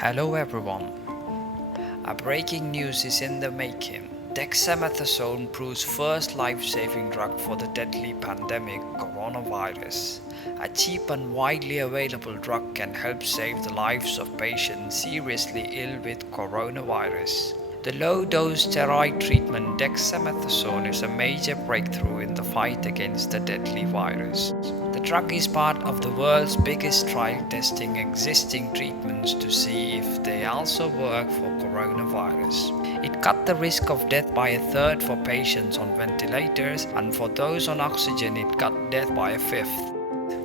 Hello everyone. A breaking news is in the making. Dexamethasone proves first life-saving drug for the deadly pandemic coronavirus. A cheap and widely available drug can help save the lives of patients seriously ill with coronavirus. The low-dose steroid treatment dexamethasone is a major breakthrough in the fight against the deadly virus. The drug is part of the world's biggest trial testing existing treatments to see if they also work for coronavirus. It cut the risk of death by a third for patients on ventilators, and for those on oxygen, it cut death by a fifth.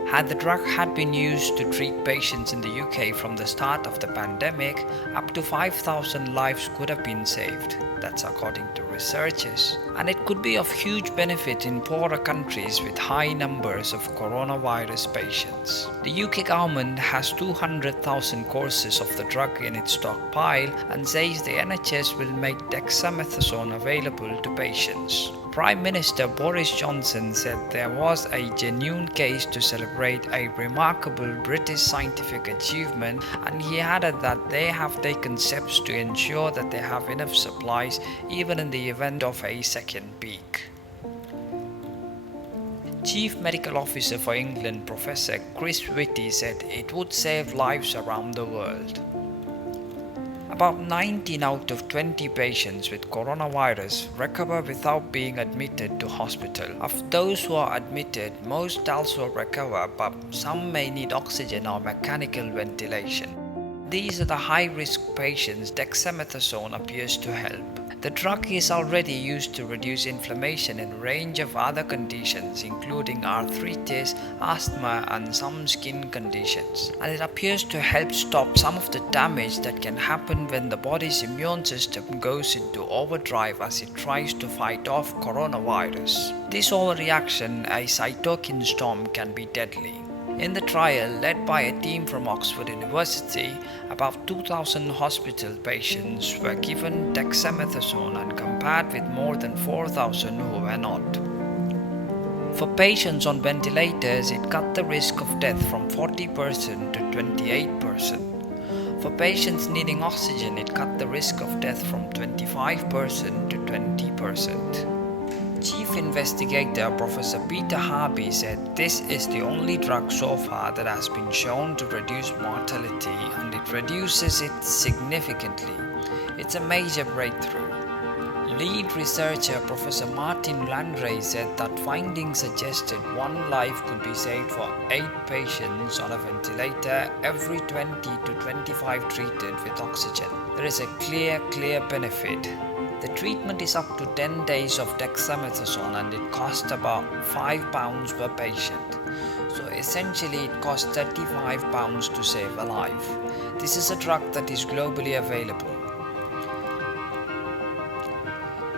Had the drug had been used to treat patients in the UK from the start of the pandemic, up to 5,000 lives could have been saved. That's according to researchers. And it could be of huge benefit in poorer countries with high numbers of coronavirus patients. The UK government has 200,000 courses of the drug in its stockpile and says the NHS will make dexamethasone available to patients. Prime Minister Boris Johnson said there was a genuine case to celebrate a remarkable British scientific achievement, and he added that they have taken steps to ensure that they have enough supplies even in the event of a second peak. Chief Medical Officer for England Professor Chris Whitty said it would save lives around the world. About 19 out of 20 patients with coronavirus recover without being admitted to hospital. Of those who are admitted, most also recover, but some may need oxygen or mechanical ventilation. These are the high-risk patients dexamethasone appears to help. The drug is already used to reduce inflammation in a range of other conditions, including arthritis, asthma, and some skin conditions. And it appears to help stop some of the damage that can happen when the body's immune system goes into overdrive as it tries to fight off coronavirus. This overreaction, a cytokine storm, can be deadly. In the trial, led by a team from Oxford University, about 2,000 hospital patients were given dexamethasone and compared with more than 4,000 who were not. For patients on ventilators, it cut the risk of death from 40% to 28%. For patients needing oxygen, it cut the risk of death from 25% to 20%. Chief investigator Professor Peter Harvey said this is the only drug so far that has been shown to reduce mortality, and it reduces it significantly. It's a major breakthrough. Lead researcher Professor Martin Landray said that findings suggested one life could be saved for 8 patients on a ventilator every 20 to 25 treated with oxygen. There is a clear benefit. The treatment is up to 10 days of dexamethasone, and it costs about £5 per patient. So essentially it costs £35 to save a life. This is a drug that is globally available.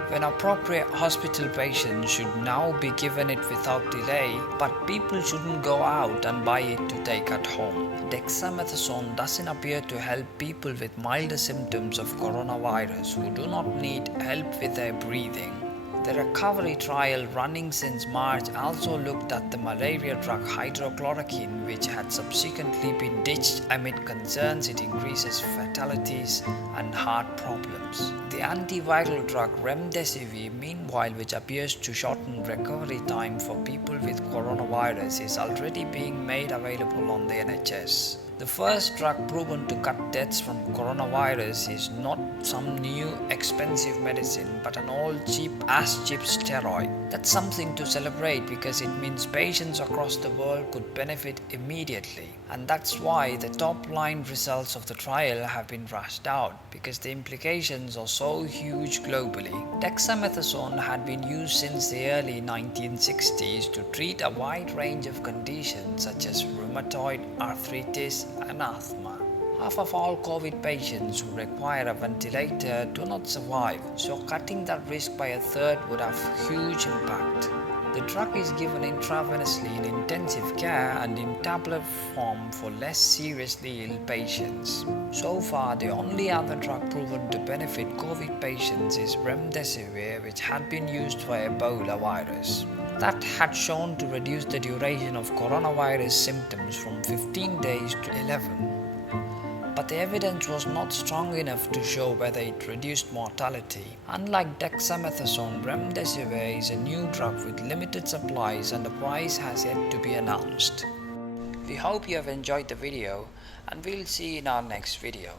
When appropriate, hospital patients should now be given it without delay, but people shouldn't go out and buy it to take at home. Dexamethasone doesn't appear to help people with milder symptoms of coronavirus who do not need help with their breathing. The recovery trial running since March also looked at the malaria drug hydrochloroquine, which had subsequently been ditched amid concerns it increases fatalities and heart problems. The antiviral drug remdesivir, meanwhile, which appears to shorten recovery time for people with coronavirus, is already being made available on the NHS. The first drug proven to cut deaths from coronavirus is not some new expensive medicine, but an old cheap steroid. That's something to celebrate because it means patients across the world could benefit immediately. And that's why the top line results of the trial have been rushed out, because the implications are so huge globally. Dexamethasone had been used since the early 1960s to treat a wide range of conditions such as rheumatoid arthritis and asthma. Half of all COVID patients who require a ventilator do not survive, so cutting that risk by a third would have huge impact. The drug is given intravenously in intensive care and in tablet form for less seriously ill patients. So far, the only other drug proven to benefit COVID patients is remdesivir, which had been used for Ebola virus. That had shown to reduce the duration of coronavirus symptoms from 15 days to 11. but the evidence was not strong enough to show whether it reduced mortality. Unlike dexamethasone, remdesivir is a new drug with limited supplies and the price has yet to be announced. We hope you have enjoyed the video and we'll see you in our next video.